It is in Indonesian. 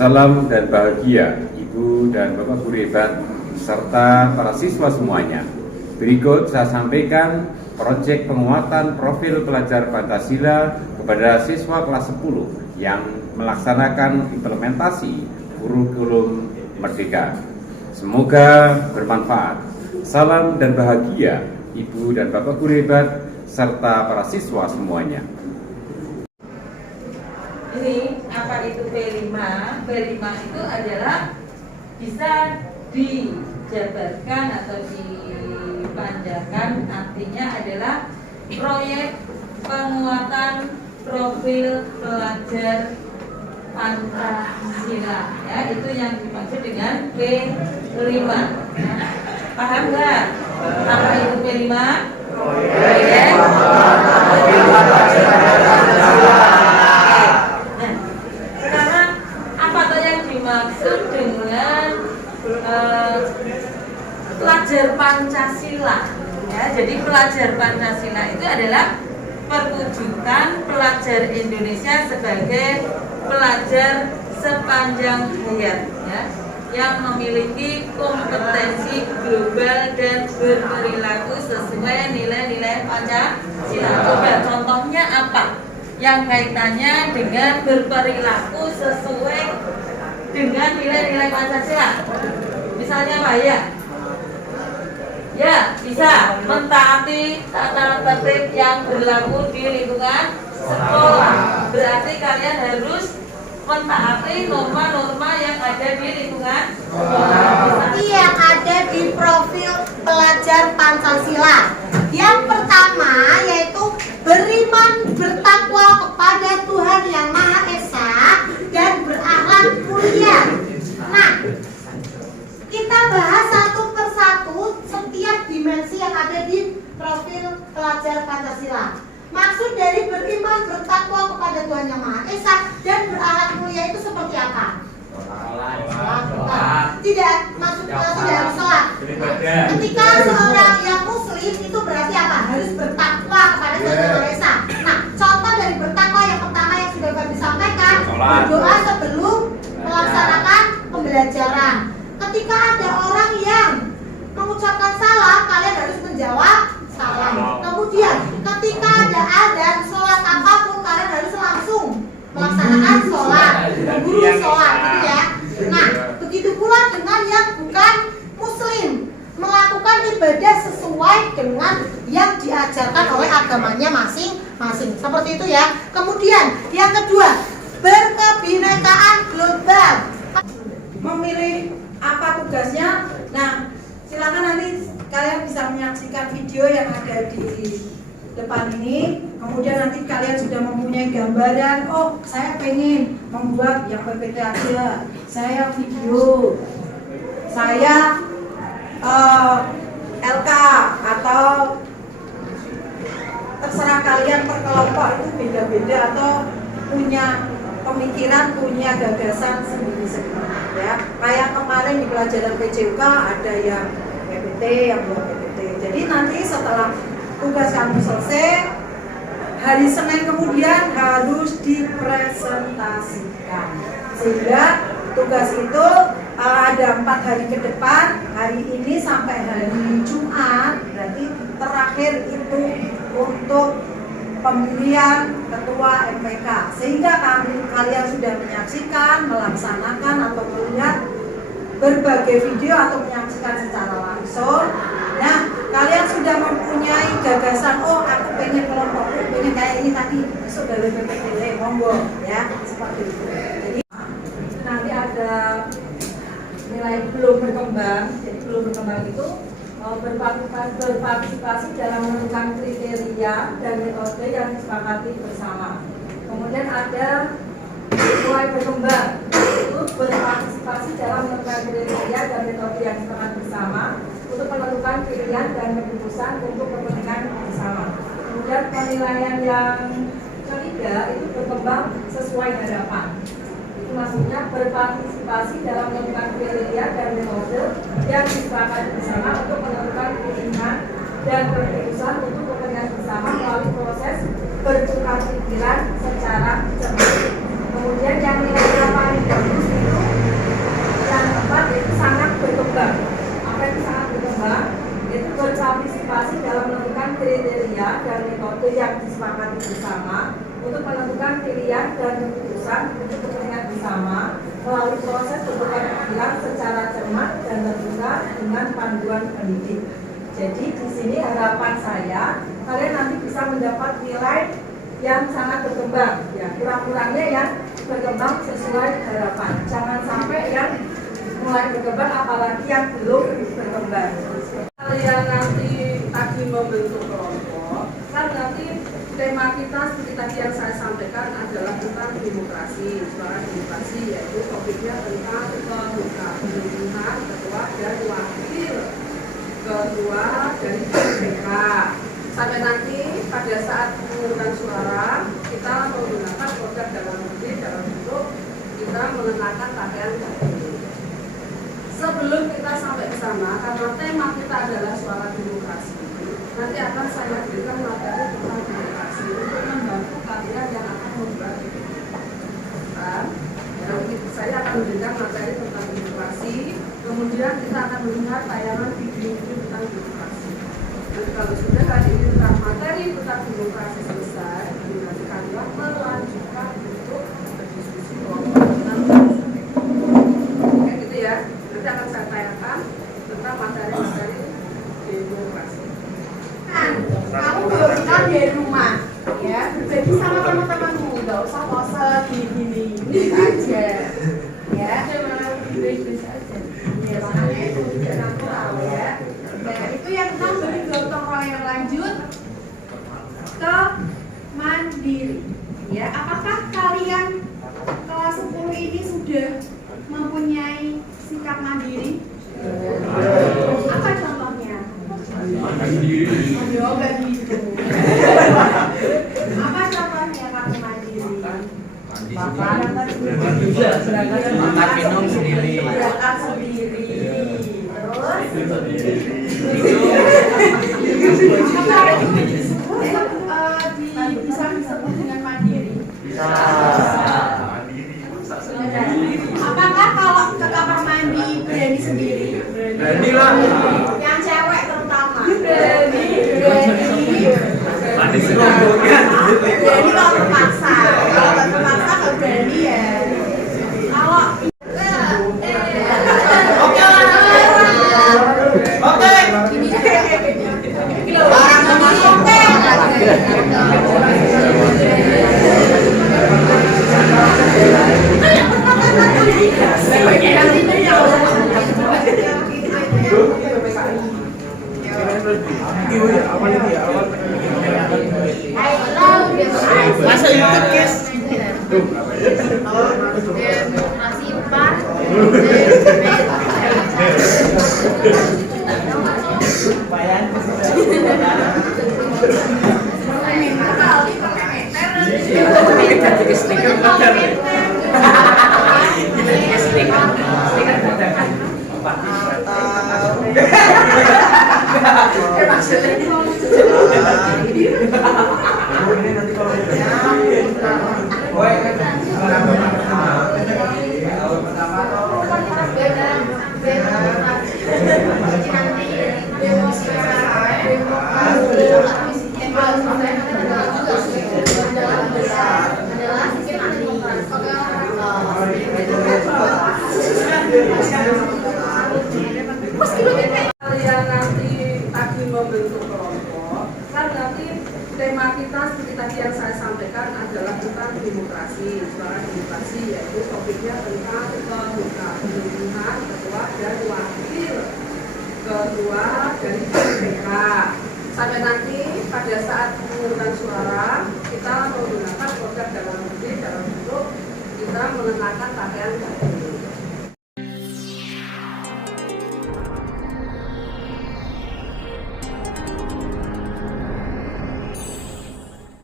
Salam dan bahagia Ibu dan Bapak Guru hebat serta para siswa semuanya. Berikut saya sampaikan proyek penguatan profil pelajar Pancasila kepada siswa kelas 10 yang melaksanakan implementasi kurikulum Merdeka. Semoga bermanfaat. Salam dan bahagia Ibu dan Bapak Guru hebat serta para siswa semuanya. Ini apa itu P5? P5 itu adalah bisa dijabarkan atau dipanjangkan, artinya adalah proyek penguatan profil pelajar Pancasila, ya, itu yang dimaksud dengan P5. Paham nggak apa itu P5? Proyek profil pelajar Pancasila. Dimaksud dengan pelajar Pancasila, ya. Jadi pelajar Pancasila itu adalah perwujudan pelajar Indonesia sebagai pelajar sepanjang hayat, ya, yang memiliki kompetensi global dan berperilaku sesuai nilai-nilai Pancasila. Coba contohnya apa yang kaitannya dengan berperilaku sesuai dengan nilai-nilai Pancasila? Misalnya apa ya? Ya, bisa mentaati tata tertib yang berlaku di lingkungan sekolah. Berarti kalian harus mentaati norma-norma yang ada di lingkungan sekolah. Yang ada di profil pelajar Pancasila. Yang pertama yaitu beriman bertakwa kepada Tuhan Yang Maha Esa dan berakhlak mulia. Nah, kita bahas satu persatu setiap dimensi yang ada di profil pelajar Pancasila. Maksud dari beriman bertakwa kepada Tuhan Yang Maha Esa dan berakhlak mulia itu seperti apa? Tidak, maksudnya tidak harus sholat. Ketika seorang yang muslim itu berarti apa? Harus bertakwa kepada Tuhan Yang Maha Esa. Nah, contoh dari bertakwa yang pertama yang sudah kami sampaikan, berdoa sebelum melaksanakan pembelajaran. Ketika ada orang yang mengucapkan salah, kalian harus menjawab salah. Kemudian ketika ada adzan sholat apapun, kalian harus langsung melaksanakan sholat, guru sholat, gitu ya. Nah, begitu pula dengan yang bukan muslim, melakukan ibadah sesuai dengan yang diajarkan oleh agamanya masing-masing. Seperti itu ya. Kemudian yang kedua, berkebinekaan global. Memilih apa tugasnya? Nah, silakan nanti kalian bisa menyaksikan video yang ada di depan ini. Kemudian nanti kalian sudah mempunyai gambaran, oh saya pengen membuat yang PPT aja, saya video, saya LK, atau terserah kalian per kelompok itu beda-beda atau punya pemikiran, punya gagasan sendiri-sendiri, ya. Kayak kemarin di pelajaran PJUK ada yang PPT, yang belum PPT. Jadi nanti setelah tugas kamu selesai, hari Senin kemudian harus dipresentasikan. Sehingga tugas itu ada 4 hari ke depan, hari ini sampai hari Jumat, berarti terakhir itu untuk pemilihan ketua MPK. Sehingga kalian sudah menyaksikan, melaksanakan atau melihat berbagai video atau menyaksikan secara langsung. Nah, kalian sudah mempunyai gagasan, oh aku pengen kelompokku pengen kayak ini tadi, besok dari PPT, monggo, ya, seperti itu. Jadi nanti ada nilai belum berkembang. Jadi belum berkembang itu berpartisipasi dalam menentukan kriteria dan metode yang disepakati bersama. Kemudian ada mulai berkembang, itu berpartisipasi dalam menentukan kriteria dan metode yang disepakati bersama untuk menentukan pilihan dan keputusan untuk kepentingan bersama. Kemudian penilaian yang ketiga itu berkembang sesuai harapan. Itu maksudnya berpartisipasi dalam menentukan kriteria dan metode yang disepakati bersama untuk menentukan pilihan dan keputusan untuk kepentingan bersama melalui proses bertukar pikiran secara cermat. Kemudian yang nilainya paling bagus itu itu berpartisipasi dalam menentukan kriteria dan metode yang disepakati bersama untuk menentukan pilihan dan keputusan untuk kepentingan bersama melalui proses bentukan pikiran secara cermat dan terbuka dengan panduan pendidik. Jadi di sini harapan saya kalian nanti bisa mendapat nilai yang sangat berkembang, ya kurang-kurangnya yang berkembang sesuai harapan. Jangan sampai yang mulai berkembang apalagi yang belum berkembang. Kalian nanti tadi membentuk kelompok, kan nanti tema kita seperti tadi yang saya sampaikan adalah tentang demokrasi, suara demokrasi, yaitu topiknya tentang pemilihan ketua dan wakil ketua dari BPK. Sampai nanti pada saat pemungutan suara kita menggunakan produk dalam bentuk kita mengenakan pakaian batik. Sebelum kita sampai ke sana, karena tema kita adalah suara demokrasi, nanti akan saya berikan materi tentang demokrasi untuk membantu kalian yang akan membuat itu. Saya akan memberikan materi tentang demokrasi, kemudian kita akan melihat tayangan video-video tentang demokrasi. Nanti kalau sudah hari ini tentang materi tentang demokrasi selesai, nanti kalian melanjutkan untuk berdiskusi tentang demokrasi. Oke, gitu ya. Nanti akan saya tayangkan tentang materi-materi demokrasi. Kamu belum kenal di rumah, ya. Jadi sama teman-temanmu, nggak usah bosan gini-gini aja, ya. Baik-baik aja. Ya, makanya itu tidak natural, ya. Nah, itu yang tentang beri gotong royong. Lanjut ke mandiri, ya. Apakah kalian kelas 10 ini sudah mempunyai sikap mandiri? Apa contohnya? Oh, enggak gitu. Apa contohnya kamu mandiri? Makan minum sendiri. Berangkat sendiri. Terus bisa disebut dengan mandiri? Bisa. Apakah kalau ke kamar mandi berani sendiri? Berani lah. Yang cewek terutama. Berani. Mandi serobotnya. Berani kalau terpaksa. Kalau nggak terpaksa nggak berani ya. Kalau Oke. orang teman Masa YouTube guys. demokrasi 4. Kalian nanti tadi membentuk kelompok, kan nanti tema kita seperti tadi yang saya sampaikan adalah tentang demokrasi, suara demokrasi, yaitu topiknya tentang pemilihan ketua dan wakil ketua dari BPK. Sampai nanti pada saat pemungutan suara kita menggunakan produk dalam bentuk kita mengenakan pakaian batik.